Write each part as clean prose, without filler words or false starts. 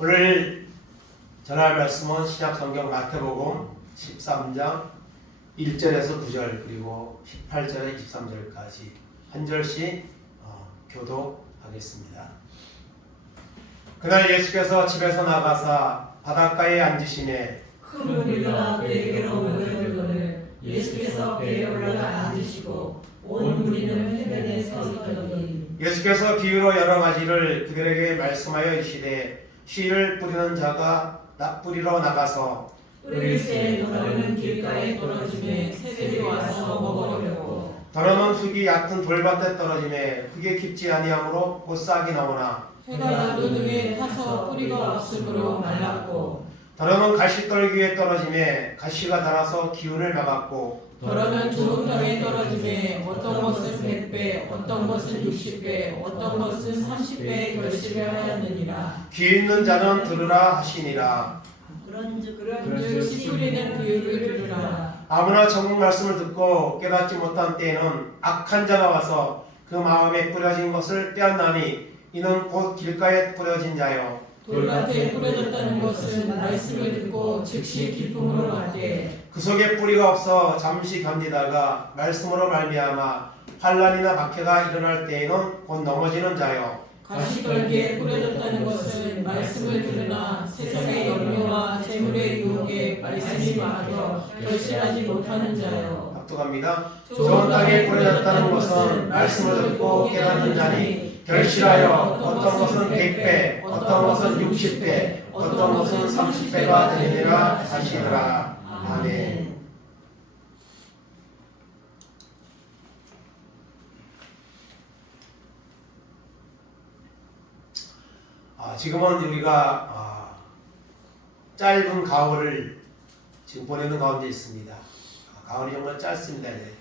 오늘 전할 말씀은 신약성경 마태복음 13장 1절에서 9절 그리고 18절에 23절까지 한 절씩 교독하겠습니다. 그날 예수께서 집에서 나가사 바닷가에 앉으시매 큰 무리가 그에게로 모여들거늘 예수께서 배에 올라가 앉으시고 온 무리는 해변에 서 있더니 예수께서 비유로 여러 가지를 그들에게 말씀하여 이르시되 씨를 뿌리는 자가 뿌리러 나가서 뿌릴 때 더러는 길가에 떨어지매 새들이 와서 먹어버렸고 더러는 흙이 얕은 돌밭에 떨어지매 흙이 깊지 아니하므로 곧 싹이 나오나 해가 노등에 타서 뿌리가 없으므로 말랐고 더러는 가시떨 위에 떨어지매 가시가 닳아서 기운을 막았고 더러는 좋은 땅에 떨어지매 어떤 것은 100배 어떤 것은 60배 어떤 것은 30배의 결실을 하였느니라. 귀 있는 자는 들으라 하시니라. 그런즉 씨 뿌리는 비유를 들으라. 아무나 전국 말씀을 듣고 깨닫지 못한 때에는 악한 자가 와서 그 마음에 뿌려진 것을 빼앗나니 이는 곧 길가에 뿌려진 자요 돌밭에 뿌려졌다는 것은 말씀을 듣고 즉시 기쁨으로 받되 그 속에 뿌리가 없어 잠시 견디다가 말씀으로 말미암아 환난이나 박해가 일어날 때에는 곧 넘어지는 자요 가시떨기에 뿌려졌다는 것은 말씀을 들으나 세상의 염려와 재물의 유혹에 말씀이 막혀 결실하지 못하는 자요. 합독합니다. 좋은 땅에 뿌려졌다는 것은 말씀을 듣고 깨닫는 자니 결실하여 어떤 것은 100배 어떤 것은 60배 어떤 것은 30배가 되느니라 하시더라. 아멘. 지금은 우리가 짧은 가을을 지금 보내는 가운데 있습니다. 가을이 정말 짧습니다. 이제.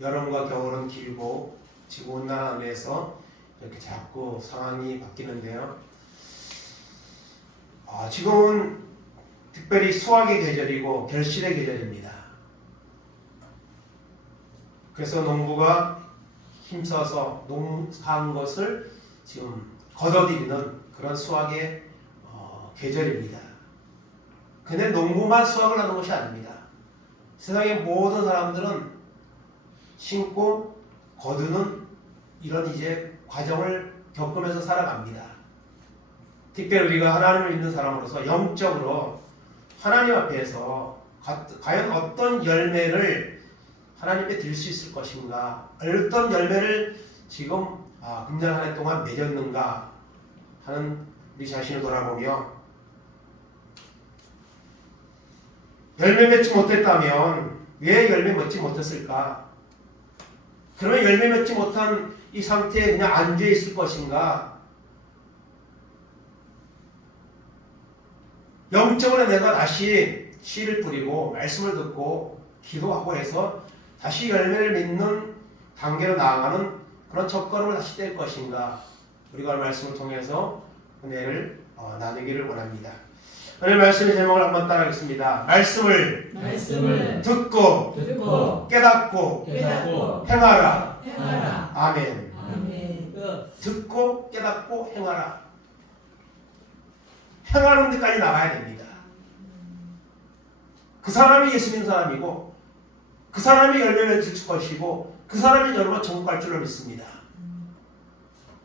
여름과 겨울은 길고 지구온난화 안에서 이렇게 자꾸 상황이 바뀌는데요. 지금은 특별히 수확의 계절이고 결실의 계절입니다. 그래서 농부가 힘써서 농사한 것을 지금 거둬들이는 그런 수확의 계절입니다. 근데 농부만 수확을 하는 것이 아닙니다. 세상의 모든 사람들은 심고 거두는 이런 이제 과정을 겪으면서 살아갑니다. 특별히 우리가 하나님을 믿는 사람으로서 영적으로 하나님 앞에서 과연 어떤 열매를 하나님께 드릴 수 있을 것인가, 어떤 열매를 지금 금년 한 해 동안 맺었는가 하는 우리 자신을 돌아보며 열매 맺지 못했다면 왜 열매 맺지 못했을까? 그러면 열매 맺지 못한 이 상태에 그냥 앉아 있을 것인가? 영적으로 내가 다시 씨를 뿌리고 말씀을 듣고 기도하고 해서 다시 열매를 맺는 단계로 나아가는 그런 첫걸음을 다시 뗄 것인가? 우리가 말씀을 통해서 은혜를 나누기를 원합니다. 오늘 말씀의 제목을 한번 따라하겠습니다. 말씀을 듣고 깨닫고 행하라. 아멘. 듣고 깨닫고 행하라. 행하는 데까지 나가야 됩니다. 그 사람이 예수 믿는 사람이고 그 사람이 열매 맺을 것이고 그 사람이 여러분 천국 갈 줄로 믿습니다.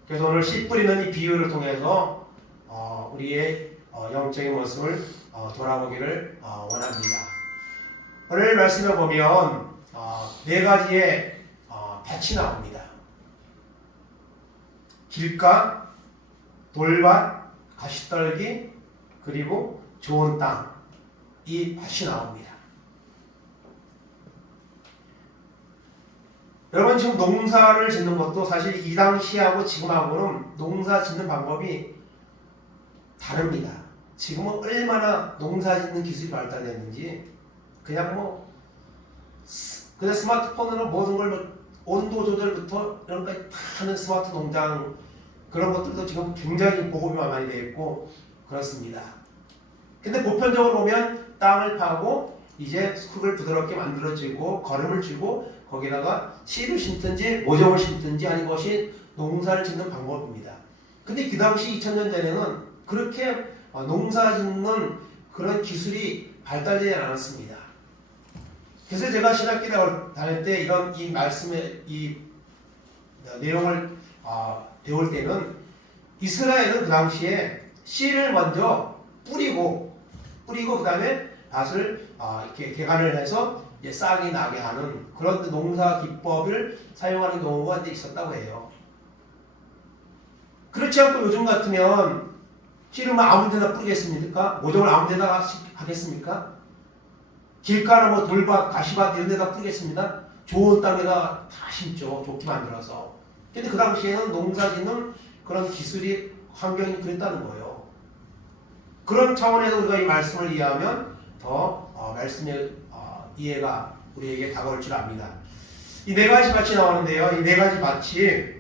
그래서 오늘 씨 뿌리는 이 비유를 통해서 우리의 영적인 모습을 돌아보기를 원합니다. 오늘 말씀을 보면 네 가지의 밭이 나옵니다. 길가, 돌밭, 가시떨기, 그리고 좋은 땅, 이 밭이 나옵니다. 여러분 지금 농사를 짓는 것도 사실 이 당시하고 지금하고는 농사 짓는 방법이 다릅니다. 지금은 얼마나 농사 짓는 기술이 발달됐는지 그냥 그냥 스마트폰으로 모든 걸 온도 조절부터 이런 거 다 하는 스마트 농장 그런 것들도 지금 굉장히 보급이 많이 되어 있고 그렇습니다. 근데 보편적으로 보면 땅을 파고 이제 흙을 부드럽게 만들어주고 거름을 주고 거기다가 씨를 심든지 모종을 심든지 하는 것이 농사를 짓는 방법입니다. 근데 그 당시 2000년 전에는 그렇게 농사 짓는 그런 기술이 발달되지 않았습니다. 그래서 제가 신학교 다닐 때 이 말씀의 이 내용을 배울 때는 이스라엘은 그 당시에 씨를 먼저 뿌리고 그 다음에 밭을 이렇게 개간을 해서 이제 싹이 나게 하는 그런 농사 기법을 사용하는 경우가 이제 있었다고 해요. 그렇지 않고 요즘 같으면 씨를 아무 데나 뿌리겠습니까? 모종을 아무 데나 하겠습니까? 길가나 뭐 돌밭, 가시밭 이런 데다 뿌리겠습니다. 좋은 땅에다 다 심죠. 좋게 만들어서. 근데 그 당시에는 농사 짓는 그런 기술이 환경이 그랬다는 거예요. 그런 차원에서 우리가 이 말씀을 이해하면 더 말씀의 이해가 우리에게 다가올 줄 압니다. 이 네 가지 밭이 나오는데요. 이 네 가지 밭이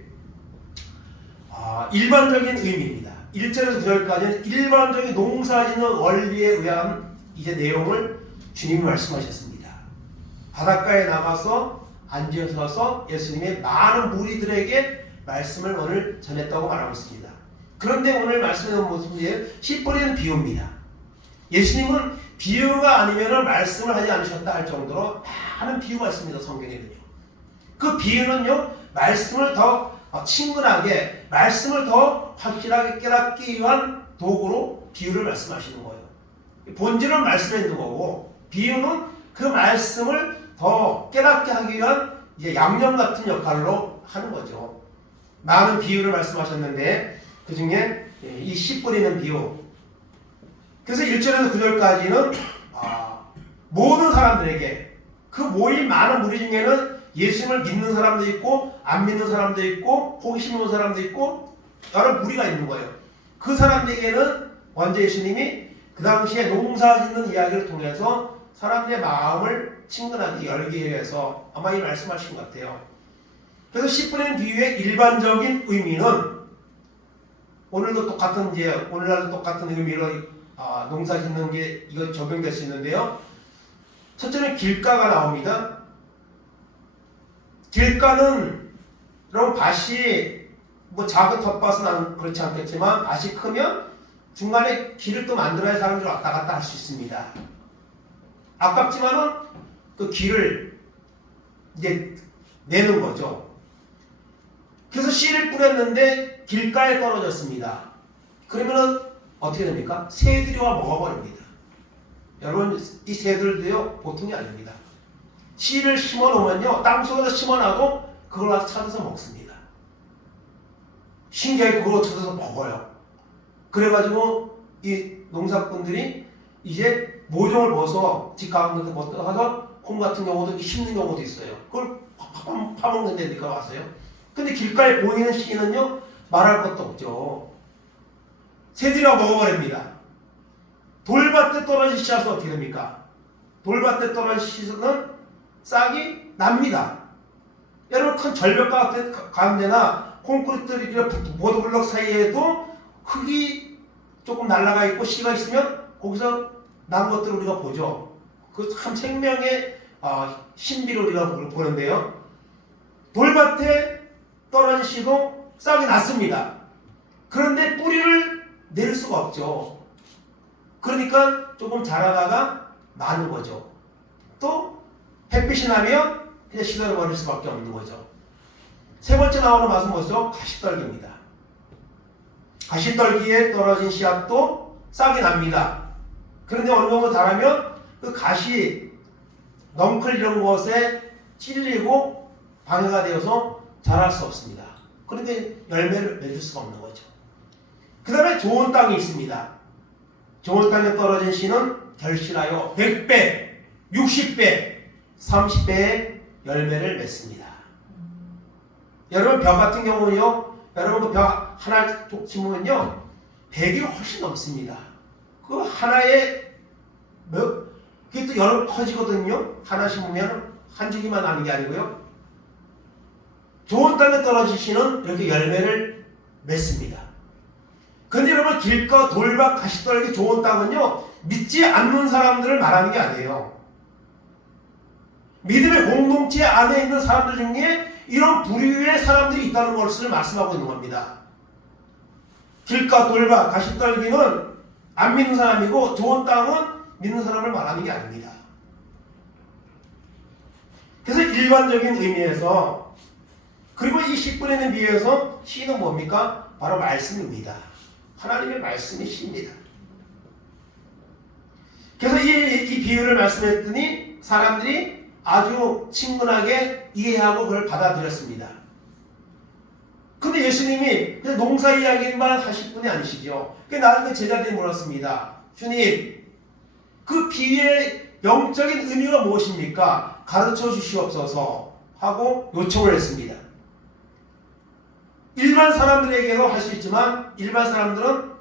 일반적인 의미입니다. 1절에서 9절까지는 일반적인 농사 짓는 원리에 의한 이제 내용을 주님이 말씀하셨습니다. 바닷가에 나가서 앉으셔서 예수님의 많은 무리들에게 말씀을 오늘 전했다고 말하고 있습니다. 그런데 오늘 말씀하는 모습이 씨 뿌리는 비유입니다. 예수님은 비유가 아니면 말씀을 하지 않으셨다 할 정도로 많은 비유가 있습니다. 성경에는요. 그 비유는요, 말씀을 더 친근하게, 말씀을 더 확실하게 깨닫기 위한 도구로 비유를 말씀하시는 거예요. 본질은 말씀에 있는 거고, 비유는 그 말씀을 더 깨닫게 하기 위한 이제 양념 같은 역할로 하는 거죠. 많은 비유를 말씀하셨는데 그 중에 이 씨 뿌리는 비유. 그래서 1절에서 9절까지는 모든 사람들에게 그 모인 많은 무리 중에는 예수님을 믿는 사람도 있고 안 믿는 사람도 있고 호기심 있는 사람도 있고 여러 무리가 있는 거예요. 그 사람들에게는 먼저 예수님이 그 당시에 농사 짓는 이야기를 통해서 사람들의 마음을 친근하게 열기 위해서 아마 이 말씀하신 것 같아요. 그래서 씨 뿌리는 비유의 일반적인 의미는 오늘날도 똑같은 의미로 농사 짓는 게 이거 적용될 수 있는데요. 첫째는 길가가 나옵니다. 길가는 여러분 밭이 뭐 작은 텃밭은 그렇지 않겠지만 밭이 크면 중간에 길을 또 만들어야 사람들이 왔다 갔다 할 수 있습니다. 아깝지만은 그 길을 이제 내는 거죠. 그래서 씨를 뿌렸는데 길가에 떨어졌습니다. 그러면은 어떻게 됩니까? 새들이 와 먹어버립니다. 여러분 이 새들도요 보통이 아닙니다. 씨를 심어 놓으면요 땅속에서 심어놔도 그걸 와서 찾아서 먹습니다. 신기하게 그걸 찾아서 먹어요. 그래가지고 이 농사꾼들이 이제 모종을 벗어 집 가운데 가서 콩 같은 경우도 이렇게 심는 경우도 있어요. 그걸 파먹는 데니까 와서요. 근데 길가에 보이는 씨는요 말할 것도 없죠. 새들이 먹어버립니다. 돌밭에 떨어진 씨앗은 어떻게 됩니까? 돌밭에 떨어진 씨앗은 싹이 납니다. 여러분 큰 절벽 가운데나 콘크리트 보도블럭 사이에도 흙이 조금 날아가 있고 씨가 있으면 거기서 난 것들을 우리가 보죠. 그 참 생명의 신비를 우리가 보는데요. 돌밭에 떨어진 씨도 싹이 났습니다. 그런데 뿌리를 낼 수가 없죠. 그러니까 조금 자라다가 마는 거죠. 또 햇빛이 나면 그냥 시들어버릴 수밖에 없는 거죠. 세 번째 나오는 맛은 뭐죠? 가시떨기입니다. 가시떨기에 떨어진 씨앗도 싹이 납니다. 그런데 어느 정도 자라면 그 가시, 넝클 이런 것에 찔리고 방해가 되어서 자랄 수 없습니다. 그런데 열매를 맺을 수가 없는 거죠. 그 다음에 좋은 땅이 있습니다. 좋은 땅에 떨어진 씨는 결실하여 100배, 60배, 30배의 열매를 맺습니다. 여러분 벼 같은 경우는요, 여러분 그 벼 하나 심으면요 100이 훨씬 넘습니다. 그 하나에 그게 또 여러 커지거든요. 하나 심으면 한 줄기만 나는 게 아니고요. 좋은 땅에 떨어진 씨는 이렇게 열매를 맺습니다. 근데 여러분 길가, 돌밭, 가시떨기 좋은 땅은요 믿지 않는 사람들을 말하는 게 아니에요. 믿음의 공동체 안에 있는 사람들 중에 이런 부류의 사람들이 있다는 것을 말씀하고 있는 겁니다. 길가 돌밭 가시떨기는 안 믿는 사람이고 좋은 땅은 믿는 사람을 말하는 게 아닙니다. 그래서 일반적인 의미에서 그리고 이 10분에는 비유에서 시는 뭡니까? 바로 말씀입니다. 하나님의 말씀이 시입니다. 그래서 이 비유를 말씀했더니 사람들이 아주 친근하게 이해하고 그걸 받아들였습니다. 근데 예수님이 농사 이야기만 하실 분이 아니시죠. 나중에 제자들이 물었습니다. 주님, 그 비유의 영적인 의미가 무엇입니까? 가르쳐 주시옵소서 하고 요청을 했습니다. 일반 사람들에게도 할 수 있지만 일반 사람들은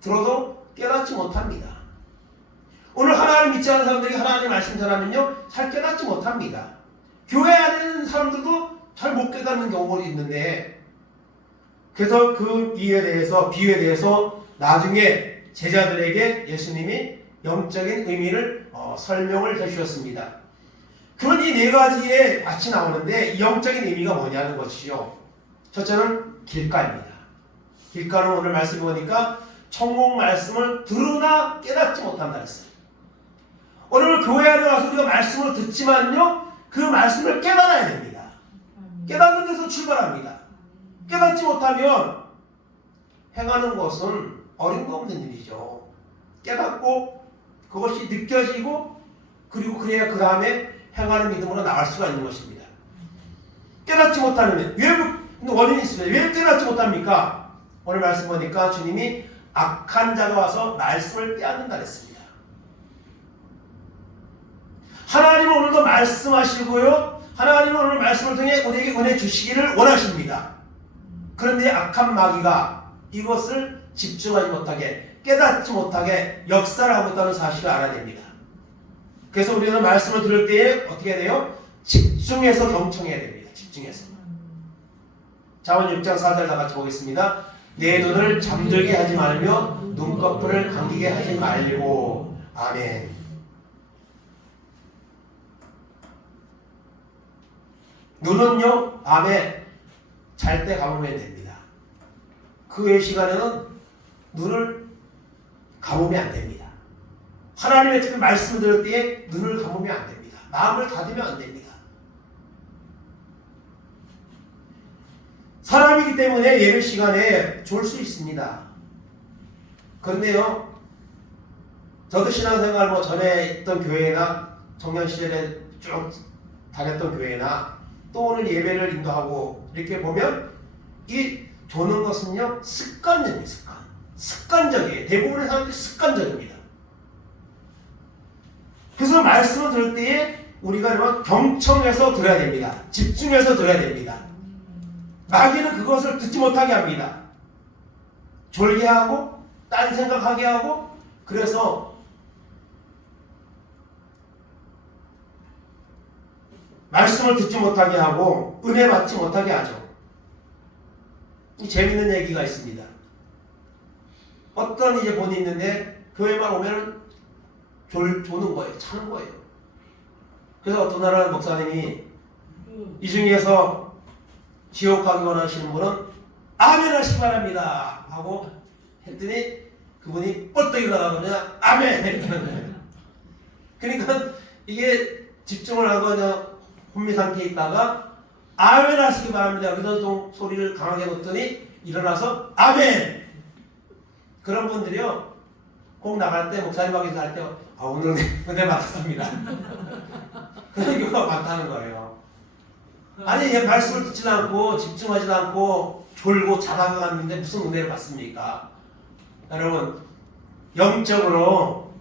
들어도 깨닫지 못합니다. 오늘 하나님 믿지 않는 사람들이 하나님 말씀 전하면요 잘 깨닫지 못합니다. 교회 안에 있는 사람들도 잘 못 깨닫는 경우가 있는데, 그래서 그 비유에 대해서 나중에 제자들에게 예수님이 영적인 의미를 설명을 해주셨습니다. 그런 이 네 가지의 밭이 나오는데 이 영적인 의미가 뭐냐는 것이죠. 첫째는 길가입니다. 길가는 오늘 말씀을 보니까 천국 말씀을 들으나 깨닫지 못한다 했어요. 오늘 교회 안에 와서 우리가 말씀을 듣지만요 그 말씀을 깨달아야 됩니다. 깨닫는 데서 출발합니다. 깨닫지 못하면 행하는 것은 어림도 없는 일이죠. 깨닫고 그것이 느껴지고 그리고 그래야 그 다음에 행하는 믿음으로 나갈 수가 있는 것입니다. 깨닫지 못하는 원인이 있습니다. 왜 깨닫지 못합니까? 오늘 말씀 보니까 주님이 악한 자가 와서 말씀을 빼앗는다 그랬습니다. 하나님은 오늘도 말씀하시고요. 하나님은 오늘 말씀을 통해 우리에게 은혜 주시기를 원하십니다. 그런데 악한 마귀가 이것을 집중하지 못하게, 깨닫지 못하게 역사를 하고 있다는 사실을 알아야 됩니다. 그래서 우리는 말씀을 들을 때에 어떻게 해야 돼요? 집중해서 경청해야 됩니다. 집중해서. 자문 6장 4절 다 같이 보겠습니다. 내 눈을 잠들게 하지 말며 눈꺼풀을 감기게 하지 말고. 아멘. 눈은요 밤에 잘 때 감으면 됩니다. 그 외 시간에는 눈을 감으면 안 됩니다. 하나님의 특히 말씀을 들을 때에 눈을 감으면 안 됩니다. 마음을 닫으면 안 됩니다. 사람이기 때문에 예배 시간에 졸 수 있습니다. 그런데요 저도 신앙생활 전에 있던 교회나 청년 시절에 쭉 다녔던 교회나 또 오늘 예배를 인도하고 이렇게 보면 이 조는 것은요 습관적이에요. 습관적이에요. 대부분의 사람들이 습관적입니다. 그래서 말씀을 들을 때에 우리가 경청해서 들어야 됩니다. 집중해서 들어야 됩니다. 마귀는 그것을 듣지 못하게 합니다. 졸게 하고 딴 생각하게 하고, 그래서 말씀을 듣지 못하게 하고 은혜 받지 못하게 하죠. 이 재밌는 얘기가 있습니다. 어떤 이제 분이 있는데 교회만 오면 조는 거예요. 차는 거예요. 그래서 어떤 나라는 목사님이 이 중에서 지옥 가기 원하시는 분은 아멘 하시기 바랍니다 하고 했더니 그분이 뻗떡 일어나서 그냥 아멘 이렇게 하는 거예요. 그러니까 이게 집중을 하고 그냥 혼미 상태에 있다가 아멘 하시기 바랍니다. 그래서 좀 소리를 강하게 놓더니 일어나서 아멘. 그런 분들이요 꼭 나갈 때 목사님하고 인사할 때 오늘 은혜 받았습니다. 그런 경우가 많다는 거예요. 아니 얘 말씀을 듣지도 않고 집중하지도 않고 졸고 자다가 갔는데 무슨 은혜를 받습니까? 여러분 영적으로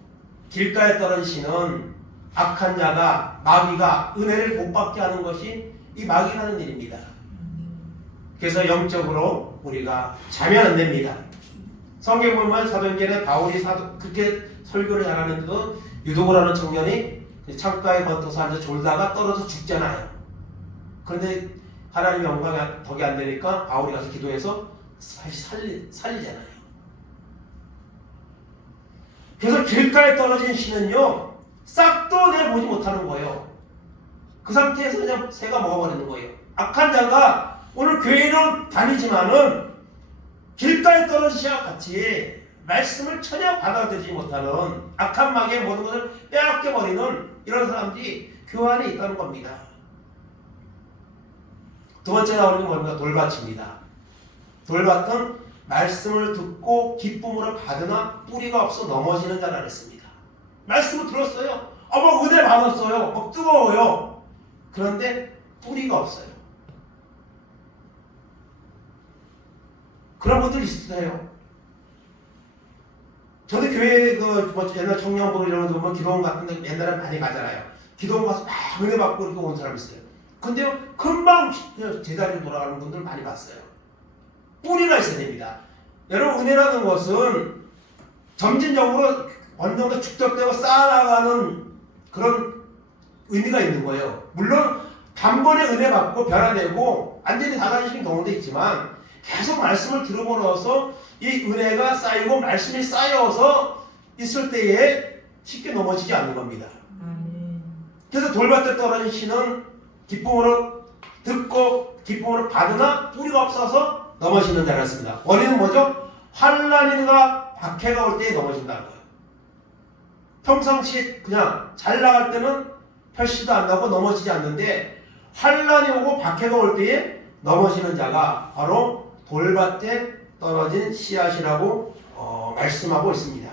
길가에 떨어지시는 악한 자가, 마귀가 은혜를 못 받게 하는 것이 이 마귀가 하는 일입니다. 그래서 영적으로 우리가 자면 안 됩니다. 성경 보면 사도행전에 바울이 그렇게 설교를 잘하는데도 유도고라는 청년이 창가에 번터서 앉아 졸다가 떨어져 죽잖아요. 그런데 하나님의 영광이 덕이 안 되니까 바울이 가서 기도해서 다시 살리잖아요. 그래서 길가에 떨어진 신은요 싹도 내보지 못하는 거예요. 그 상태에서 그냥 새가 먹어버리는 거예요. 악한 자가 오늘 교회는 다니지만은 길가에 떨어진 씨와 같이 말씀을 전혀 받아들이지 못하는 악한 마귀의 모든 것을 빼앗겨버리는 이런 사람들이 교회 안에 있다는 겁니다. 두 번째 나오는 게 뭡니까? 돌밭입니다. 돌밭은 말씀을 듣고 기쁨으로 받으나 뿌리가 없어 넘어지는 자라 그랬습니다. 말씀을 들었어요. 뭐 은혜 받았어요. 뜨거워요. 그런데 뿌리가 없어요. 그런 분들 있으세요. 저도 교회 옛날 청년부 이런 거 보면 기도원 같은 데 옛날에 많이 가잖아요. 기도원 가서 막 은혜 받고 이렇게 온 사람 있어요. 근데요, 금방 제자리로 돌아가는 분들 많이 봤어요. 뿌리가 있어야 됩니다. 여러분, 은혜라는 것은 점진적으로 어느 정도 축적되고 쌓아나가는 그런 의미가 있는 거예요. 물론 단번에 은혜 받고 변화되고 완전히 달라지는 경우도 있지만 계속 말씀을 들음으로써 이 은혜가 쌓이고 말씀이 쌓여서 있을 때에 쉽게 넘어지지 않는 겁니다. 그래서 돌밭에 떨어진 씨는 기쁨으로 듣고 기쁨으로 받으나 뿌리가 없어서 넘어지는 자였습니다. 원인은 뭐죠? 환난이나 박해가 올 때 넘어진다는 거예요. 평상시 그냥 잘 나갈 때는 펼치도 안 나고 넘어지지 않는데 환난이 오고 박해가 올 때에 넘어지는 자가 바로 돌밭에 떨어진 씨앗이라고 말씀하고 있습니다.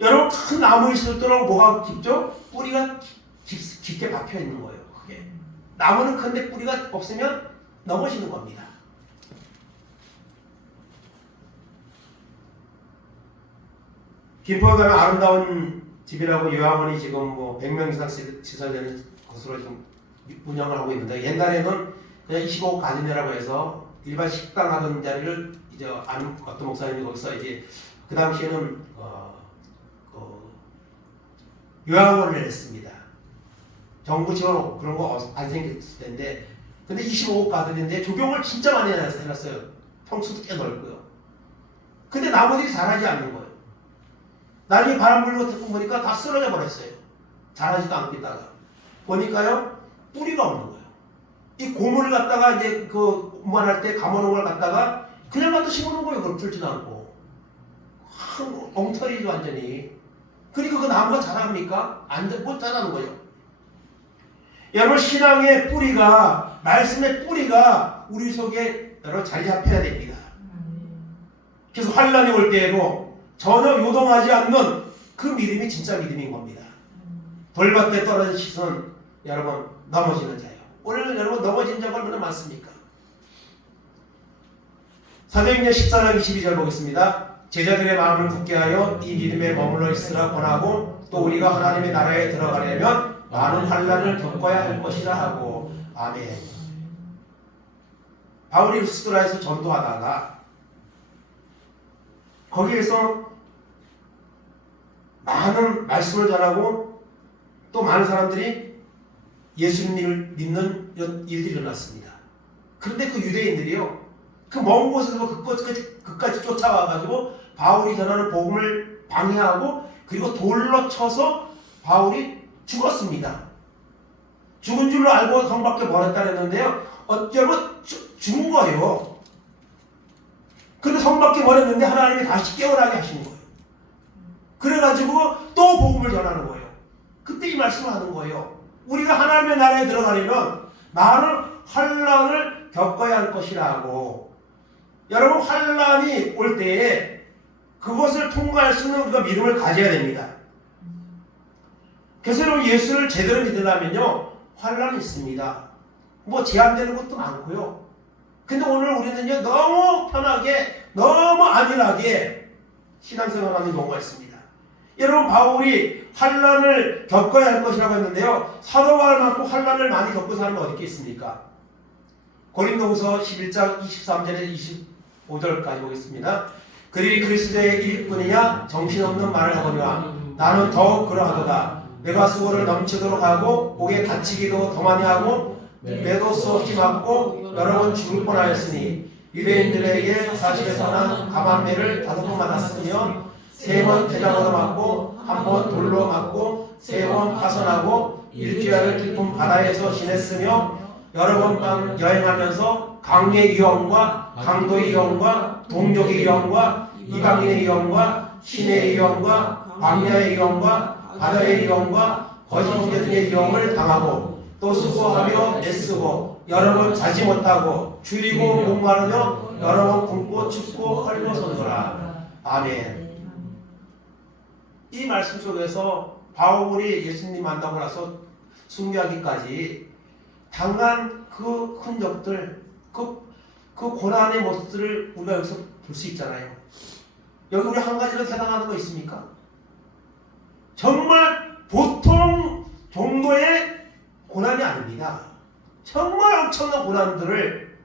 여러분, 큰 나무 있을수록 뭐가 깊죠? 뿌리가 깊게 박혀 있는 거예요. 그게. 나무는 큰데 뿌리가 없으면 넘어지는 겁니다. 김포에 가면 아름다운 집이라고 요양원이 지금 뭐 100명 이상 시설되는 곳으로 지금 운영을 하고 있는데, 옛날에는 그냥 25억 가든이라고 해서 일반 식당 하던 자리를 이제 아는 어떤 목사님이 거기서 이제 그 당시에는 요양원을 했습니다. 정부 지원 그런 거 안 생겼을 텐데, 근데 25억 가든인데 조경을 진짜 많이 해놨어요. 평수도 꽤 넓고요. 근데 나무들이 자라지 않는 거예요. 나중에 바람 불고 태풍 보니까 다 쓰러져 버렸어요. 자라지도 않고 있다가 보니까요, 뿌리가 없는 거예요. 이 고물을 갖다가 이제 그 운반할 때 감아놓은 걸 갖다가 그냥 갖다 심어놓은 거예요. 그걸 풀지도 않고. 엉터리죠, 완전히. 그러니까 그 나무가 자랍니까? 못 자라는 거예요. 여러분, 신앙의 뿌리가, 말씀의 뿌리가 우리 속에 여러분 자리 잡혀야 됩니다. 그래서 환란이 올 때에도 전혀 요동하지 않는 그 믿음이 진짜 믿음인 겁니다. 돌밭에 떨어진 씨는 여러분 넘어지는 자예요. 오늘은 여러분 넘어진 자가 얼마나 많습니까? 사도행전 14장 22절 보겠습니다. 제자들의 마음을 굳게 하여 이 믿음에 머물러 있으라 권하고, 또 우리가 하나님의 나라에 들어가려면 많은 환난을 겪어야 할 것이라 하고. 아멘. 바울이 루스드라에서 전도하다가 거기에서 많은 말씀을 전하고 또 많은 사람들이 예수님을 믿는 일들이 일어났습니다. 그런데 그 유대인들이요, 그 먼 곳에서 그까지 쫓아와가지고 바울이 전하는 복음을 방해하고, 그리고 돌로 쳐서 바울이 죽었습니다. 죽은 줄로 알고 성밖에 버렸다 그랬는데요, 여러분 죽은 거예요. 근데 성밖에 버렸는데 하나님이 다시 깨어나게 하신 거예요. 그래가지고 또 복음을 전하는 거예요. 그때 이 말씀을 하는 거예요. 우리가 하나님의 나라에 들어가려면 많은 환난을 겪어야 할 것이라고. 여러분, 환난이 올 때에 그것을 통과할 수 있는 우리가 믿음을 가져야 됩니다. 그래서 여러분, 예수를 제대로 믿으려면요, 환난이 있습니다. 뭐 제한되는 것도 많고요. 근데 오늘 우리는요, 너무 편하게, 너무 안일하게 신앙생활하는 경우가 있습니다. 여러분, 바울이 환난을 겪어야 할 것이라고 했는데요, 사도 바울만큼 환난을 많이 겪은 사람이 어디 있겠습니까? 고린도후서 11장 23절에 25절까지 보겠습니다. 그리 그리스도의 일꾼이냐 정신없는 말을 하거니와 나는 더욱 그러하도다. 내가 수고를 넘치도록 하고 옥에 갇히기도 더 많이 하고 매도 수 없이 맞고 여러 번 죽을 뻔하였으니 유대인들에게 사실에서 난 감암매를 5번 맞았으며 3번 대장으로 맞고 1번 돌로 맞고 3번 파선하고 1주야를 깊은 바다에서 지냈으며 여러 번 여행하면서 강의 유언과 강도의 유언과 동족의 유언과 이방인의 유언과 신의 유언과 광야의 유언과 바다의 유언과 거짓 후계 등의 유언을 당하고 또 수고하며 애쓰고 여러 번 자지 못하고 줄이고 목마르며 여러 번 굶고 춥고 헐고 서더라. 아멘. 이 말씀 속에서 바울이 예수님 만나고 나서 순교하기까지 당한 그 흔적들, 그 고난의 모습들을 우리가 여기서 볼 수 있잖아요. 여기 우리 한 가지로 해당하는 거 있습니까? 정말 보통 정도의 고난이 아닙니다. 정말 엄청난 고난들을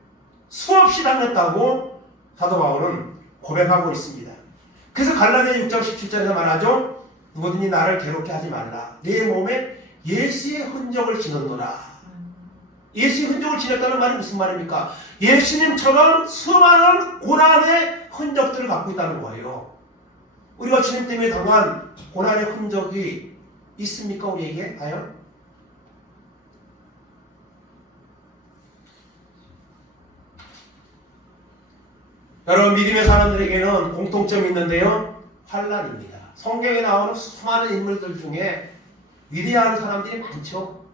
수없이 당했다고 사도 바울은 고백하고 있습니다. 그래서 갈라디아 6장 17절에서 말하죠. 누구든지 나를 괴롭게 하지 말라. 내 몸에 예수의 흔적을 지녔노라. 예수의 흔적을 지녔다는 말이 무슨 말입니까? 예수님처럼 수많은 고난의 흔적들을 갖고 있다는 거예요. 우리가 주님 때문에 당한 고난의 흔적이 있습니까? 우리에게? 과연? 여러분, 믿음의 사람들에게는 공통점이 있는데요. 환난입니다. 성경에 나오는 수많은 인물들 중에 위대한 사람들이 많죠.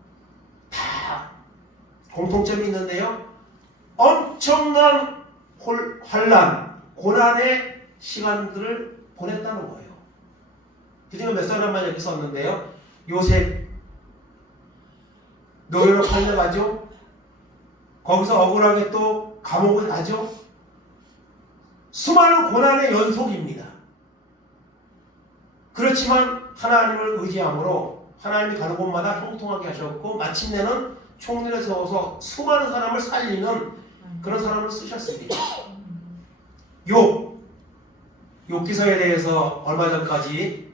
다 공통점이 있는데요. 엄청난 환난, 고난의 시간들을 보냈다는 거예요. 그중에 몇 사람만 여기 썼는데요. 요셉, 노예로 팔려가죠. 거기서 억울하게 또 감옥을 가죠. 수많은 고난의 연속입니다. 그렇지만 하나님을 의지함으로 하나님이 가는 곳마다 형통하게 하셨고 마침내는 총리를 세워서 수많은 사람을 살리는 그런 사람을 쓰셨습니다. 욥기서에 대해서 얼마 전까지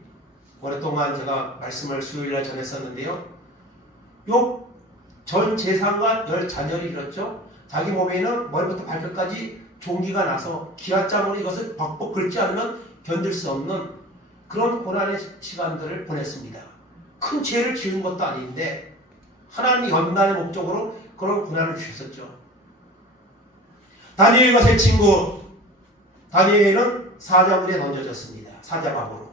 오랫동안 제가 말씀을 수요일날 전했었는데요. 욥 전 재산과 10자녀를 잃었죠. 자기 몸에는 머리부터 발끝까지 종기가 나서 기아장으로 이것을 벅벅 긁지 않으면 견딜 수 없는 그런 고난의 시간들을 보냈습니다. 큰 죄를 지은 것도 아닌데 하나님이 연단의 목적으로 그런 고난을 주셨었죠. 다니엘과 세 친구, 다니엘은 사자굴에 던져졌습니다. 사자밥으로.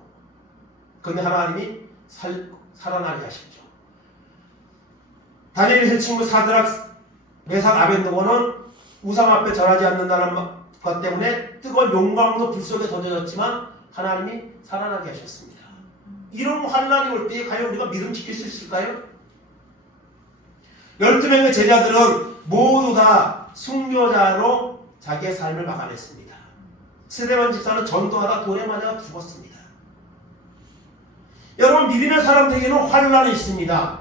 그런데 하나님이 살아나게 하셨죠. 다니엘의 세 친구 사드락, 메삭, 아벤느고는 우상 앞에 절하지 않는다는 것 때문에 뜨거운 용광로 불 속에 던져졌지만 하나님이 살아나게 하셨습니다. 이런 환난이 올 때에 과연 우리가 믿음 지킬 수 있을까요? 12명의 제자들은 모두 다 순교자로 자기의 삶을 마감했습니다. 스데반 집사는 전도하다 돌에 맞아 죽었습니다. 여러분, 믿음의 사람들에게는 환난이 있습니다.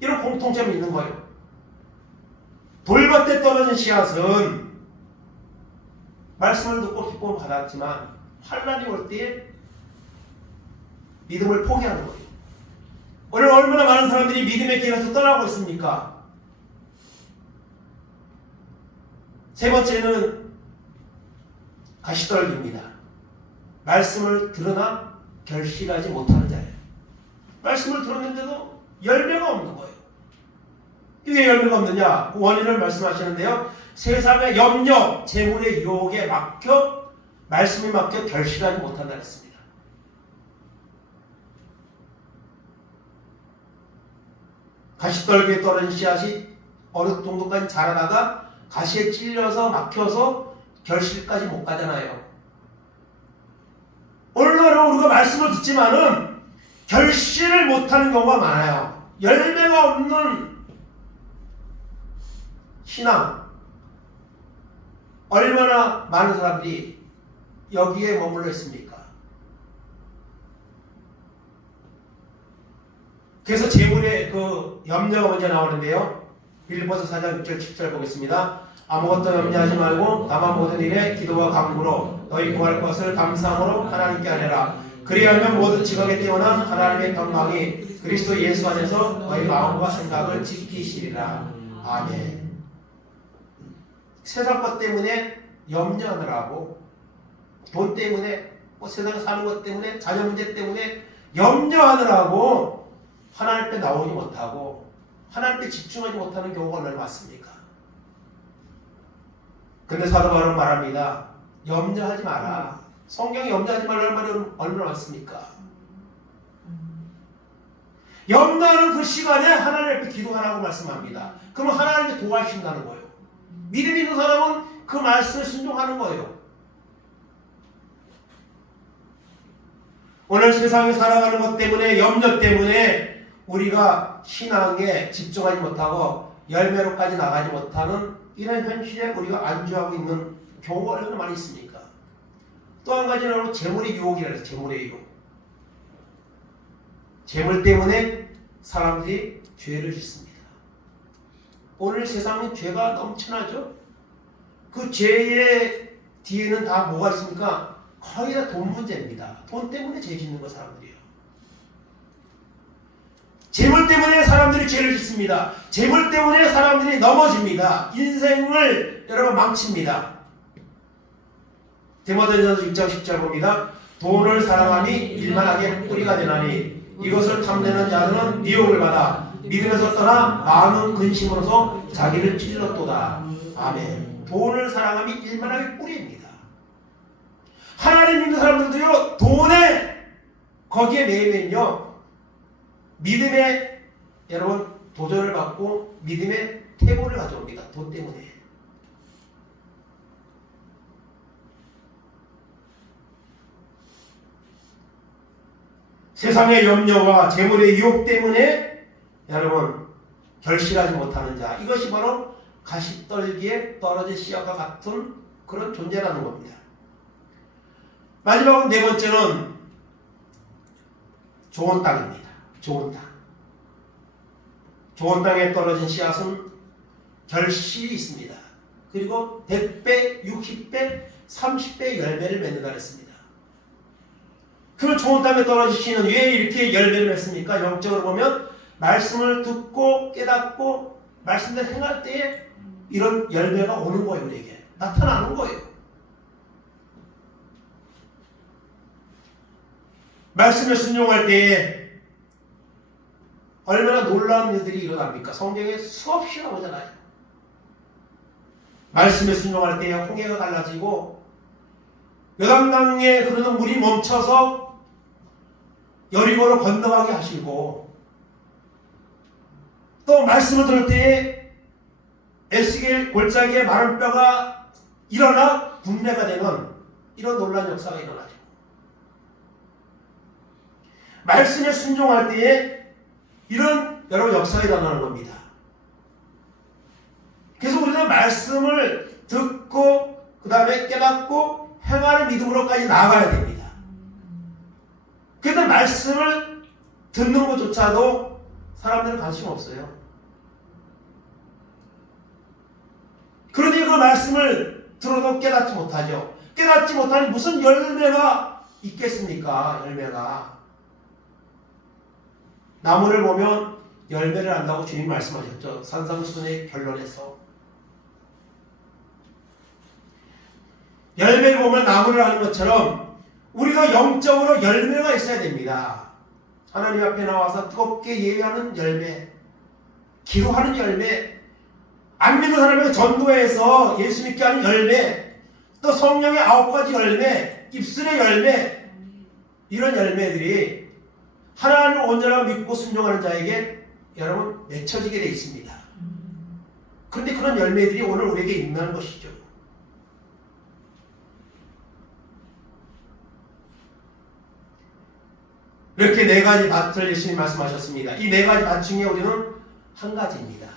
이런 공통점이 있는 거예요. 돌밭에 떨어진 씨앗은 말씀을 듣고 기쁨을 받았지만 환난이 올 때에 믿음을 포기하는 거예요. 오늘 얼마나 많은 사람들이 믿음의 길에서 떠나고 있습니까? 세 번째는 가시떨기입니다. 말씀을 들으나 결실하지 못하는 자예요. 말씀을 들었는데도 열매가 없는 거예요. 왜 열매가 없느냐? 그 원인을 말씀하시는데요. 세상의 염려, 재물의 유혹에 막혀 말씀이 막혀 결실하지 못한다 했습니다. 가시떨기에 떨어진 씨앗이 어느 정도까지 자라다가 가시에 찔려서 막혀서 결실까지 못 가잖아요. 오늘날은 우리가 말씀을 듣지만은 결실을 못하는 경우가 많아요. 열매가 없는 신앙. 얼마나 많은 사람들이 여기에 머물러 있습니까? 그래서 재물의 그 염려가 먼저 나오는데요. 빌립보서 4장 6절 7절 보겠습니다. 아무것도 염려하지 말고 다만 모든 일에 기도와 간구로 너희 구할 것을 감사함으로 하나님께 아뢰라. 그리하면 모든 지각에 뛰어난 하나님의 평강이 그리스도 예수 안에서 너희 마음과 생각을 지키시리라. 아멘. 세상 것 때문에 염려하느라고, 돈 때문에, 세상에 사는 것 때문에, 자녀 문제 때문에 염려하느라고 하나님 앞에 나오지 못하고 하나님 앞에 집중하지 못하는 경우가 얼마나 많습니까? 근데 사도 바울은 말합니다. 염려하지 마라. 성경에 염려하지 말라는 말이 얼마나 많습니까? 염려하는 그 시간에 하나님 앞에 기도하라고 말씀합니다. 그럼 하나님이 도와주신다는 거예요. 믿음 있는 사람은 그 말씀을 순종하는 거예요. 오늘 세상에 살아가는 것 때문에, 염려 때문에 우리가 신앙에 집중하지 못하고 열매로까지 나가지 못하는 이런 현실에 우리가 안주하고 있는 경우가 얼마나 많이 있습니까? 또 한 가지는 재물의 유혹이라 해서 재물의 유혹. 재물 때문에 사람들이 죄를 짓습니다. 오늘 세상은 죄가 넘쳐나죠? 그 죄의 뒤에는 다 뭐가 있습니까? 거의 다 돈 문제입니다. 돈 때문에 죄 짓는 거 사람들이에요. 재물 때문에 사람들이 죄를 짓습니다. 재물 때문에 사람들이 넘어집니다. 인생을 여러분 망칩니다. 디모데전서 6장 10절 봅니다. 돈을 사랑함이 일만하게 뿌리가 되나니 이것을 탐내는 자는 미혹을 받아 믿음에서 떠나 많은 근심으로서 자기를 찔렀도다. 아멘. 돈을 사랑함이 일만하게 뿌리입니다. 하나님 믿는 사람들도요, 돈에 거기에 매이면요, 믿음의 여러분 도전을 받고 믿음의 태고를 가져옵니다. 돈 때문에. 세상의 염려와 재물의 유혹 때문에 여러분 결실하지 못하는 자, 이것이 바로 가시떨기에 떨어진 씨앗과 같은 그런 존재라는 겁니다. 마지막으로 네 번째는 좋은 땅입니다. 좋은 땅. 좋은 땅에 떨어진 씨앗은 결실이 있습니다. 그리고 100배, 60배, 30배 열매를 맺는다 그랬습니다. 그 좋은 땅에 떨어진 씨는 왜 이렇게 열매를 맺습니까? 영적으로 보면 말씀을 듣고 깨닫고 말씀대로 행할 때에 이런 열매가 오는 거예요. 우리에게 나타나는 거예요. 말씀을 순종할 때에 얼마나 놀라운 일들이 일어납니까? 성경에 수없이 나오잖아요. 말씀을 순종할 때에 홍해가 갈라지고 요단강에 흐르는 물이 멈춰서 여리고로 건너가게 하시고, 또 말씀을 들을 때에 에스겔 골짜기에 마른 뼈가 일어나 분내가 되는 이런 놀라운 역사가 일어나죠. 말씀에 순종할 때에 이런 여러 역사가 일어나는 겁니다. 그래서 우리는 말씀을 듣고 그 다음에 깨닫고 행하는 믿음으로까지 나아가야 됩니다. 그런데 말씀을 듣는 것조차도 사람들은 관심 없어요. 그러니 그 말씀을 들어도 깨닫지 못하죠. 깨닫지 못하니 무슨 열매가 있겠습니까? 열매가. 나무를 보면 열매를 안다고 주님이 말씀하셨죠. 산상수훈의 결론에서. 열매를 보면 나무를 하는 것처럼 우리가 영적으로 열매가 있어야 됩니다. 하나님 앞에 나와서 뜨겁게 예배하는 열매, 기도하는 열매, 안 믿는 사람에게 전도해서 예수 믿게 하는 열매, 또 성령의 9가지 열매, 입술의 열매, 이런 열매들이 하나님을 온전하게 믿고 순종하는 자에게 여러분 맺혀지게 되어 있습니다. 그런데 그런 열매들이 오늘 우리에게 있는 것이죠. 이렇게 네 가지 밭을 예수님이 말씀하셨습니다. 이 네 가지 밭 중에 우리는 한 가지입니다.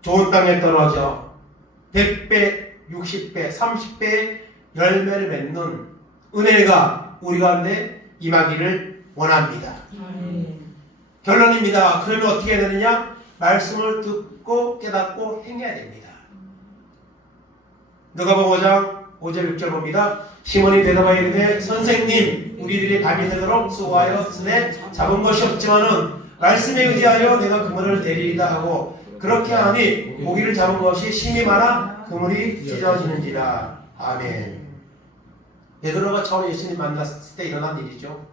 좋은 땅에 떨어져 100배, 60배, 30배 열매를 맺는 은혜가 우리 가운데 임하기를 원합니다. 결론입니다. 그러면 어떻게 해야 되느냐? 말씀을 듣고 깨닫고 행해야 됩니다. 누가복음 5장 5절 6절 봅니다. 시몬이 대답하여 이르되 선생님, 우리들이 밤이 새도록 수고하여 쓰되 잡은 것이 없지만은 말씀에 의지하여 내가 그물을 내리리다 하고, 그렇게 하니 고기를 잡은 것이 심히 많아 그물이 찢어지는지라. 아멘. 베드로가 처음 예수님 만났을 때 일어난 일이죠.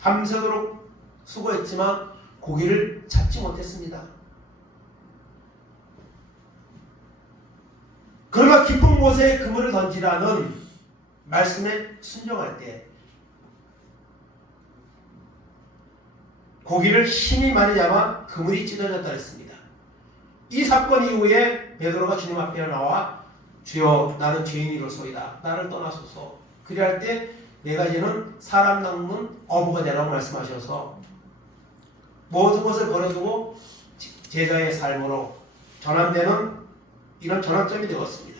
밤새도록 수고했지만 고기를 잡지 못했습니다. 그러나 깊은 곳에 그물을 던지라는 말씀에 순종할 때 고기를 힘이 많이 잡아 그물이 찢어졌다 했습니다. 이 사건 이후에 베드로가 주님 앞에 나와 주여 나는 죄인이로소이다. 나를 떠나소서. 그리할 때 내가 이제는 사람 낚는 어부가 되라고 말씀하셔서 모든 것을 버려두고 제자의 삶으로 전환되는 이런 전환점이 되었습니다.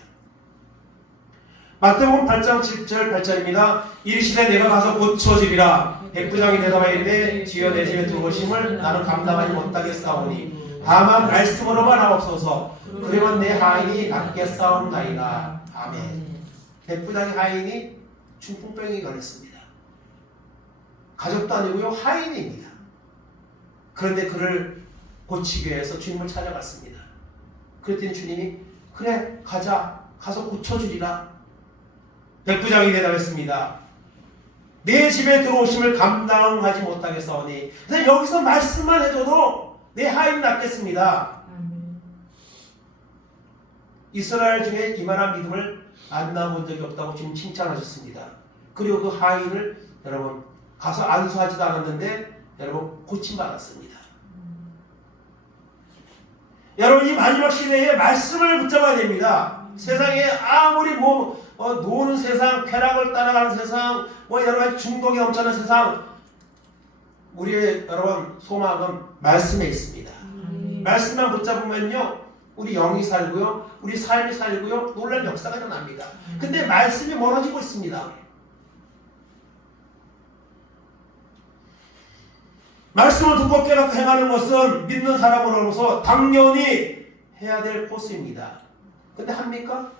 마태복음 8장 7절 8절입니다. 이르시되 내가 가서 고쳐지리라. 백부장이 대답하여 이르되 주여 내 집에 들어오심을 나는 감당하지 못하겠사오니 다만 말씀으로만 하옵소서. 그러면 내 하인이 낫겠사옵나이다. 아멘. 백부장의 하인이 중풍병이 걸렸습니다. 가족도 아니고요, 하인입니다. 그런데 그를 고치기 위해서 주님을 찾아갔습니다. 그랬더니 주님이 그래 가자, 가서 고쳐주리라. 백부장이 대답했습니다. 내 집에 들어오심을 감당하지 못하겠사오니. 그래서 여기서 말씀만 해줘도 내 하인이 낫겠습니다. 이스라엘 중에 이만한 믿음을 만나본 적이 없다고 주님 칭찬하셨습니다. 그리고 그 하인을 여러분 가서 안수하지도 않았는데 여러분 고침받았습니다. 여러분 이 마지막 시대에 말씀을 붙잡아야 됩니다. 세상에 아무리 노는 세상, 쾌락을 따라가는 세상, 여러 가지 중독이 넘쳐나는 세상, 우리의 여러분 소망은 말씀에 있습니다. 말씀만 붙잡으면요 우리 영이 살고요, 우리 삶이 살고요, 놀라운 역사가 일어납니다. 근데 말씀이 멀어지고 있습니다. 말씀을 듣고 깨닫고 행하는 것은 믿는 사람으로서 당연히 해야 될 코스입니다. 근데 합니까?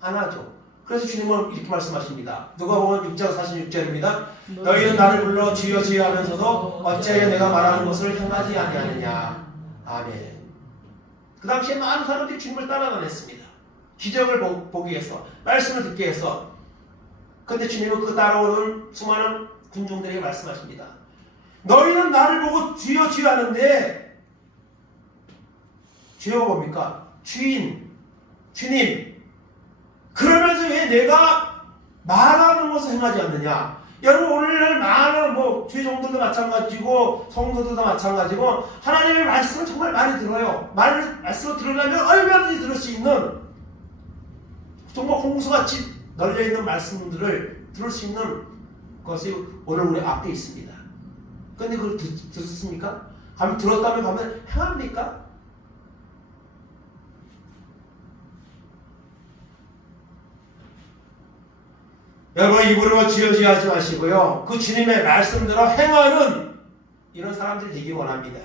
안 하죠. 그래서 주님은 이렇게 말씀하십니다. 누가복음 6장 46절입니다. 너희는 나를 불러 주여 주여 하면서도 어찌하여 내가 말하는 것을 행하지 아니하느냐. 아멘. 그 당시에 많은 사람들이 주님을 따라다녔습니다. 기적을 보기 위해서, 말씀을 듣기 위해서. 그런데 주님은 그 따라오는 수많은 군중들에게 말씀하십니다. 너희는 나를 보고 주여 주여 하는데 주여가 뭡니까? 주인, 주님. 그러면서 왜 내가 말하는 것을 행하지 않느냐? 여러분 오늘날 많은 주의종들도 마찬가지고 성도들도 마찬가지고 하나님의 말씀을 정말 많이 들어요. 말씀을 들으려면 얼마든지 들을 수 있는 정말 홍수같이 널려있는 말씀들을 들을 수 있는 것이 오늘 우리 앞에 있습니다. 그런데 그걸 듣습니까? 가면 들었다면 가면 행합니까? 여러분 입으로 주여주여 하지 마시고요. 그 주님의 말씀대로 행하는 이런 사람들이 되기 원합니다.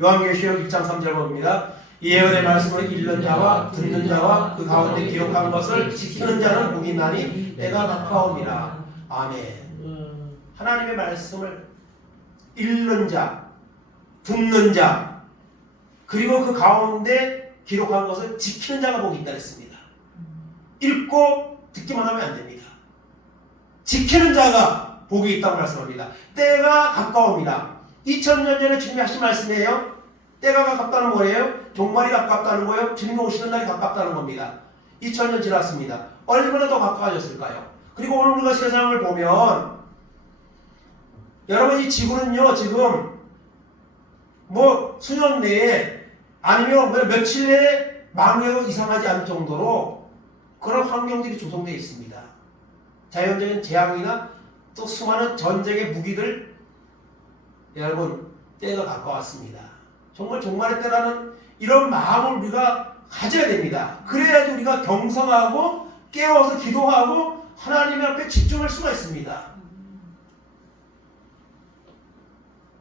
요한계시록 1장 3절 봅니다. 이 예언의 말씀을 읽는 자와 듣는 자와 그 가운데 기록한 것을 지키는 자는 복이 있나니 때가 가까움이라. 아멘. 하나님의 말씀을 읽는 자, 듣는 자, 그리고 그 가운데 기록한 것을 지키는 자가 복이 있다 했습니다. 읽고 듣기만 하면 안 됩니다. 지키는 자가 복이 있다고 말씀합니다. 때가 가까웁니다. 2000년 전에 주님이 하신 말씀이에요. 때가 가깝다는 거예요. 종말이 가깝다는 거예요. 주님이 오시는 날이 가깝다는 겁니다. 2000년 지났습니다. 얼마나 더 가까워졌을까요? 그리고 오늘 우리가 세상을 보면 여러분 이 지구는요 지금 수년 내에 아니면 며칠 내에 망해도 이상하지 않을 정도로 그런 환경들이 조성되어 있습니다. 자연적인 재앙이나 또 수많은 전쟁의 무기들, 여러분 때가 가까웠습니다. 정말 종말의 때라는 이런 마음을 우리가 가져야 됩니다. 그래야지 우리가 경성하고 깨어서 기도하고 하나님 앞에 집중할 수가 있습니다.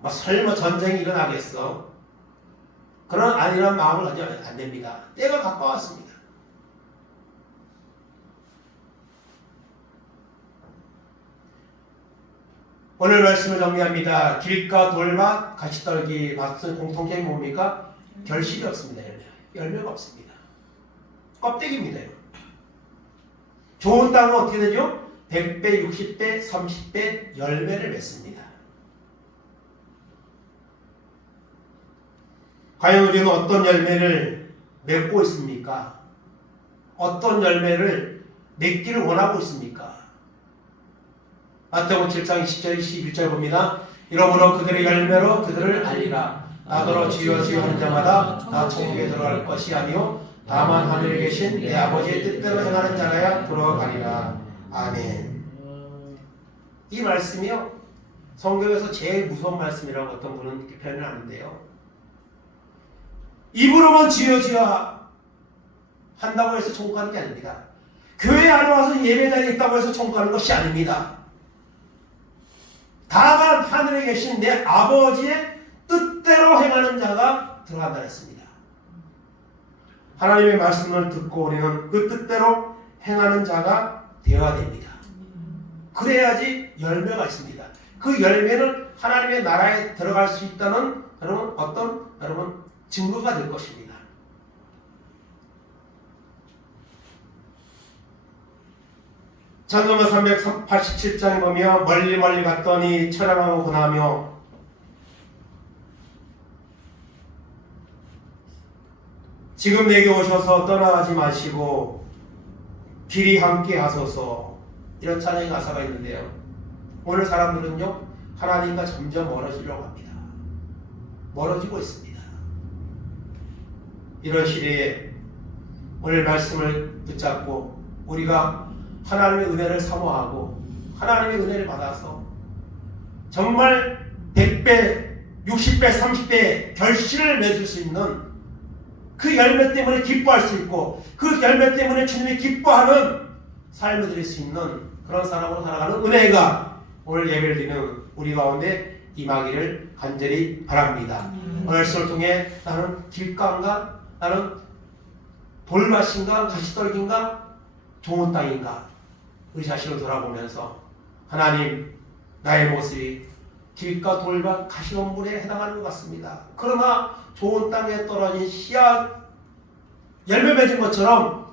설마 전쟁이 일어나겠어? 그런 안일한 마음을 가지면 안 됩니다. 때가 가까웠습니다. 오늘 말씀을 정리합니다. 길가 돌밭 가시떨기 밭은 공통점이 뭡니까? 결실이 없습니다. 열매가 없습니다. 껍데기입니다. 좋은 땅은 어떻게 되죠? 100배, 60배, 30배 열매를 맺습니다. 과연 우리는 어떤 열매를 맺고 있습니까? 어떤 열매를 맺기를 원하고 있습니까? 마태복음 7장 20절 21절 봅니다. 이러므로 그들의 열매로 그들을 알리라. 나더러 주여 주여 하는 자마다 나 천국에 들어갈 것이 아니요 다만 하늘에 계신 내 아버지의 뜻대로 행하는 자라야 들어가리라. 아멘. 이 말씀이요, 성경에서 제일 무서운 말씀이라고 어떤 분은 이렇게 표현을 하는데요, 입으로만 주여 주여 한다고 해서 천국 가는 게 아닙니다. 교회 안에 와서 예배당에 있다고 해서 천국 가는 것이 아닙니다. 다만 하늘에 계신 내 아버지의 뜻대로 행하는 자가 들어간다 했습니다. 하나님의 말씀을 듣고 우리는 그 뜻대로 행하는 자가 되어야 됩니다. 그래야지 열매가 있습니다. 그 열매는 하나님의 나라에 들어갈 수 있다는 여러분 증거가 될 것입니다. 찬송가 387장에 보면 멀리 멀리 갔더니 처량하고 고나며 지금 내게 오셔서 떠나가지 마시고 길이 함께 하소서, 이런 찬양의 가사가 있는데요, 오늘 사람들은요 하나님과 점점 멀어지려고 합니다. 멀어지고 있습니다. 이런 시대에 오늘 말씀을 붙잡고 우리가 하나님의 은혜를 사모하고 하나님의 은혜를 받아서 정말 100배, 60배, 30배 결실을 맺을 수 있는 그 열매 때문에 기뻐할 수 있고 그 열매 때문에 주님이 기뻐하는 삶을 드릴 수 있는 그런 사람으로 살아가는 은혜가 오늘 예배를 드리는 우리 가운데 임하기를 간절히 바랍니다. 말씀을 통해 나는 길가인가? 나는 돌밭인가? 가시떨기인가? 좋은 땅인가? 우리 자신을 돌아보면서 하나님, 나의 모습이 길가, 돌밭, 가시덤불에 해당하는 것 같습니다. 그러나 좋은 땅에 떨어진 씨앗 열매 맺은 것처럼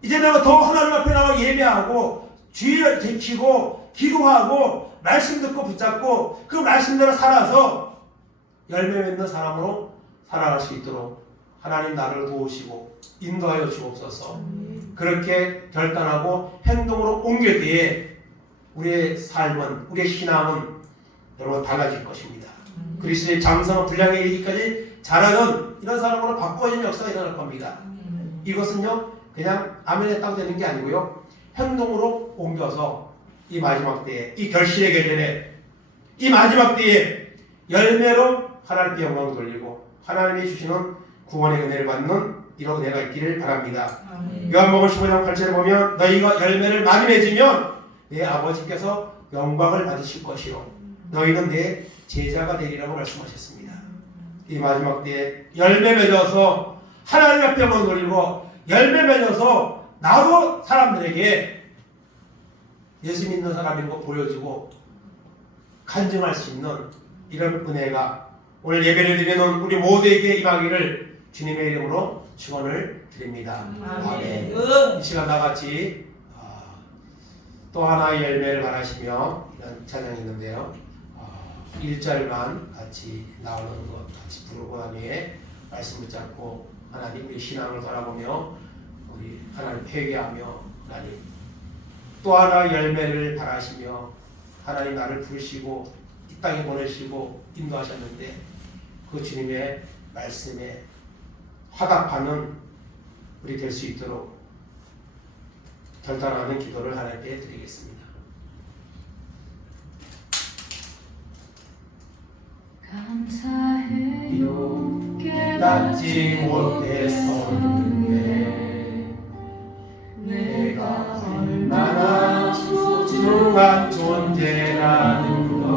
이제 내가 더 하나님 앞에 나와 예배하고 주의를 지키고 기도하고 말씀 듣고 붙잡고 그 말씀대로 살아서 열매 맺는 사람으로 살아갈 수 있도록 하나님 나를 도우시고 인도하여 주옵소서. 그렇게 결단하고 행동으로 옮길 때에 우리의 삶은, 우리의 신앙은 여러분 달라질 것입니다. 그리스도의 장성한 분량에 이르기까지 자라는 이런 사람으로 바꿔진 역사가 일어날 겁니다. 이것은요 그냥 아멘에 딱 되는 게 아니고요, 행동으로 옮겨서 이 마지막 때에, 이 결실의 계절에, 이 마지막 때에 열매로 하나님께 영광을 돌리고 하나님이 주시는 구원의 은혜를 받는 이런 은혜가 있기를 바랍니다. 요한복음 15장 8절에 보면 너희가 열매를 많이 맺으면 내 아버지께서 영광을 받으실 것이요 너희는 내 제자가 되리라고 말씀하셨습니다. 이 마지막 때에 열매 맺어서 하나님 앞에 영광을 돌리고 열매 맺어서 나도 사람들에게 예수 믿는 사람인 거 보여주고 간증할 수 있는 이런 은혜가 오늘 예배를 드리는 우리 모두에게 임하기를 주님의 이름으로 축원을 드립니다. 아멘. 이 시간 나같이 또 하나의 열매를 바라시며 이런 찬양이 있는데요, 1절만 같이 나오는 것 같이 부르고 난 후에 말씀 붙잡고 하나님 우리 신앙을 돌아보며 우리 하나님 회개하며 하나님 또 하나의 열매를 바라시며 하나님 나를 부르시고 이 땅에 보내시고 인도하셨는데 그 주님의 말씀에 화답하는 우리 될 수 있도록 결단하는 기도를 하나님께 드리겠습니다. 감사해요 깨닫지 못했었는데 내가 얼마나 소중한 존재라는 걸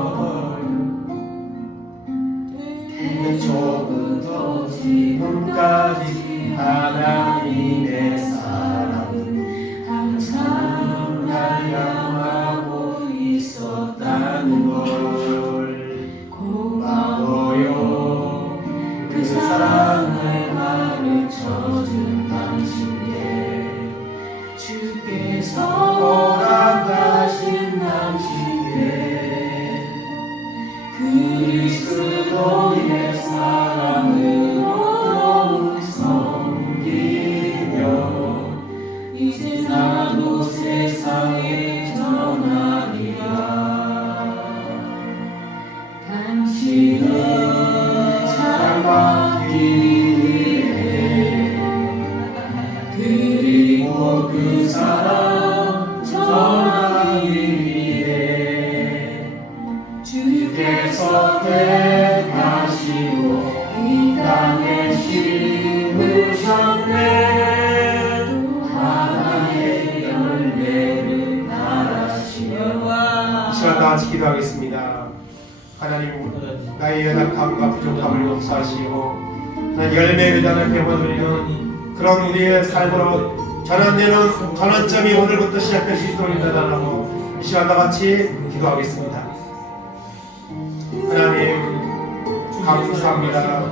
처음부터 지금까지 하나님의 사랑은 항상 날 향하고 있었다는 걸 고마워요. 그 사랑을 가르쳐준 당신께 주께서 허락하신 당신께 그리스도의 사랑으로 같이 기도하겠습니다. 하나님, 나의 연약함과 부족함을 용서하시고 난 열매를 자는 배워드리는 그런 우리의 삶으로 전환되는 전환점이 오늘부터 시작될 수 있도록 인도하라고 이 시간 다 같이 기도하겠습니다. 하나님 감사합니다.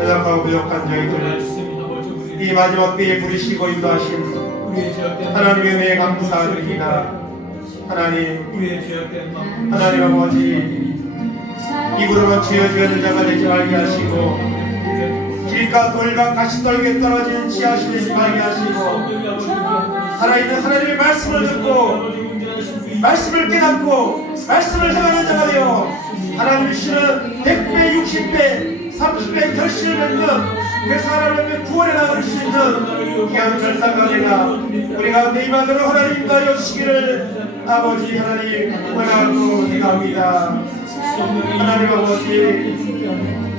연약하고 부족한 저희들 이 마지막 때에 부르시고 인도하신 하나님의 은혜에 감사드립니다. 하나님 아버지, 이구로만 죄어지는 자가 되지 말게 하시고 길가 돌과 가시떨기에 떨어진 지하실에 되지 말게 하시고 살아있는 하나님의 말씀을 듣고 말씀을 깨닫고 말씀을 행하는 자가 되어 하나님 주시는 100배, 60배, 30배 결실을 맺는 그 사람의 구원에 나갈 수 있는 귀한 결단가내가 우리 가운데 임하도록 하나님 인도하여 주시기를 아버지 하나님 원하고 기도합니다. 하나님 아버지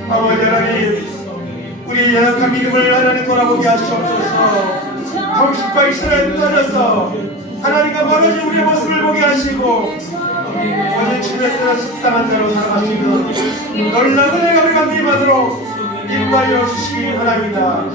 하나님 우리 연약한 믿음을 하나님 돌아보게 하시옵소서. 형식과 이스라엘 떠나서 하나님과 멀어진 우리의 모습을 보게 하시고 오직 주님의 뜻에 숙당한 자로 살아가시는 놀라운 은혜가 우리 가운데 임하도록 인도하여 주시기 바랍니다.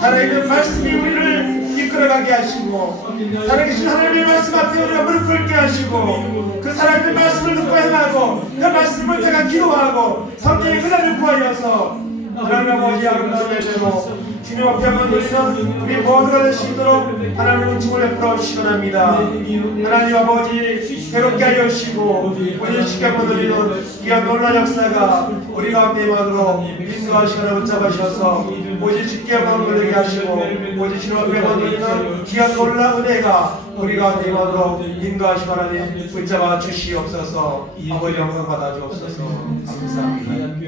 살아있는 말씀이 우리를 이끌어가게 하시고 살아계신 하나님의 말씀 앞에 우리가 무릎 꿇게 하시고 그 살아있는 말씀을 듣고 행하고 그 말씀을 제가 기도하고 성령의 은혜를 구하여서 하나님 아버지 아름다운 예배로 주님 앞에 만드시는 우리 모두가 될 수 있도록 하나님의 은총을 베풀어 주시기 바랍니다. 하나님 아버지 괴롭게 하여 주시고 우리를 쉽게 만드리는 귀한 놀라운 역사가 우리 가운데 임하도록 인도하시거나 붙잡으셔서 오직 주께 영광을 되게 하시고 오직 주님 앞에 만드리는 귀한 놀라운 은혜가 우리 가운데 임하도록 인도하시기 바라니 붙잡아 주시옵소서. 아버지 영광 받아 주옵소서. 감사합니다.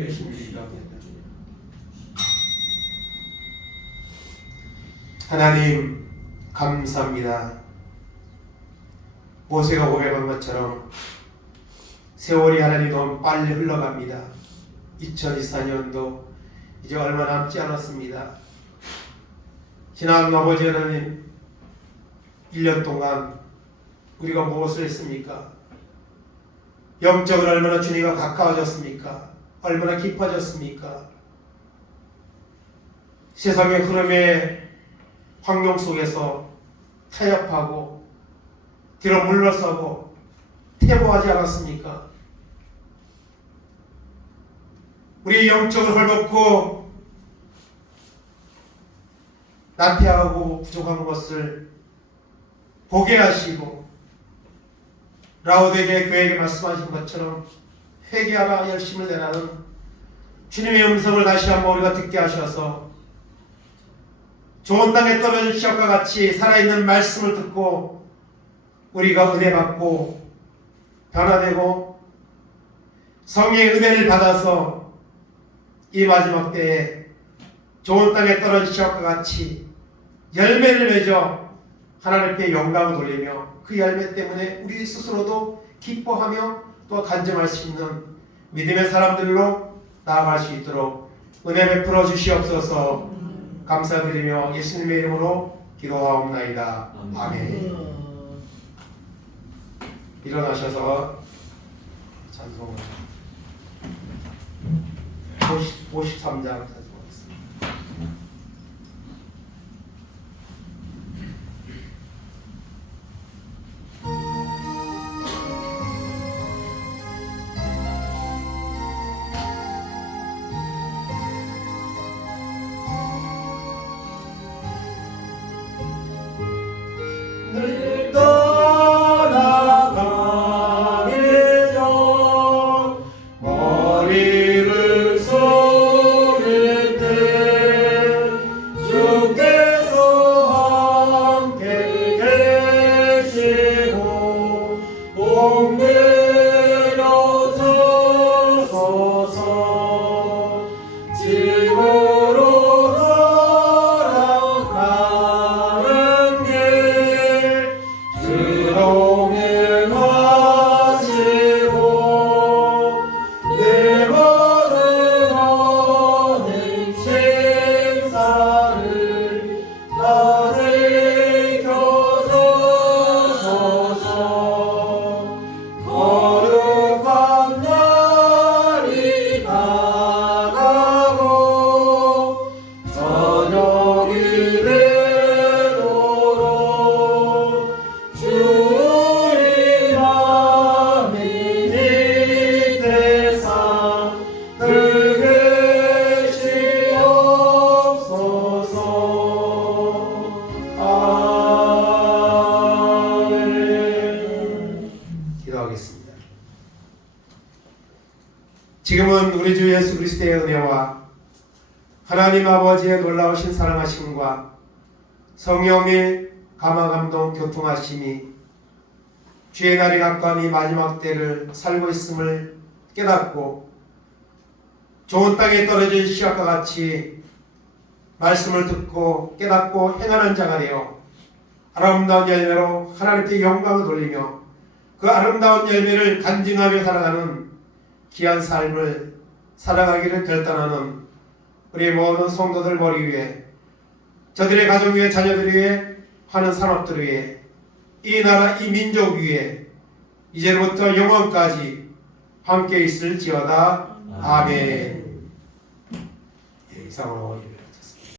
하나님 감사합니다. 모세가 고백한 것처럼 세월이 하나님 너무 빨리 흘러갑니다. 2024년도 이제 얼마 남지 않았습니다. 지난 아버지 하나님 1년 동안 우리가 무엇을 했습니까? 영적으로 얼마나 주님과 가까워졌습니까? 얼마나 깊어졌습니까? 세상의 흐름에 환경 속에서 타협하고 뒤로 물러서고 퇴보하지 않았습니까? 우리 영적을 헐벗고 나태하고 부족한 것을 보게 하시고 라오디게 교회에게 말씀하신 것처럼 회개하라 열심을 내라는 주님의 음성을 다시 한번 우리가 듣게 하셔서 좋은 땅에 떨어진 씨앗과 같이 살아있는 말씀을 듣고 우리가 은혜 받고 변화되고 성령의 은혜를 받아서 이 마지막 때에 좋은 땅에 떨어진 씨앗과 같이 열매를 맺어 하나님께 영광을 돌리며 그 열매 때문에 우리 스스로도 기뻐하며 또 간증할 수 있는 믿음의 사람들로 나아갈 수 있도록 은혜 베풀어 주시옵소서. 감사드리며 예수님의 이름으로 기도하옵나이다. 아멘. 일어나셔서 찬송을 53장 찬송하겠습니다. 늘 떠나가기 전 머리를 속에 지금은 우리 주 예수 그리스도의 은혜와 하나님 아버지의 놀라우신 사랑하심과 성령의 감화감동 교통하심이 주의 날이 가까운 이 마지막 때를 살고 있음을 깨닫고 좋은 땅에 떨어진 씨앗과 같이 말씀을 듣고 깨닫고 행하는 자가 되어 아름다운 열매로 하나님께 영광을 돌리며 그 아름다운 열매를 간증하며 살아가는 귀한 삶을 살아가기를 결단하는 우리 모든 성도들 머리 위에 저들의 가정 위에 자녀들 위에 하는 산업들 위에 이 나라 이 민족 위에 이제부터 영원까지 함께 있을지어다. 아멘. 이상으로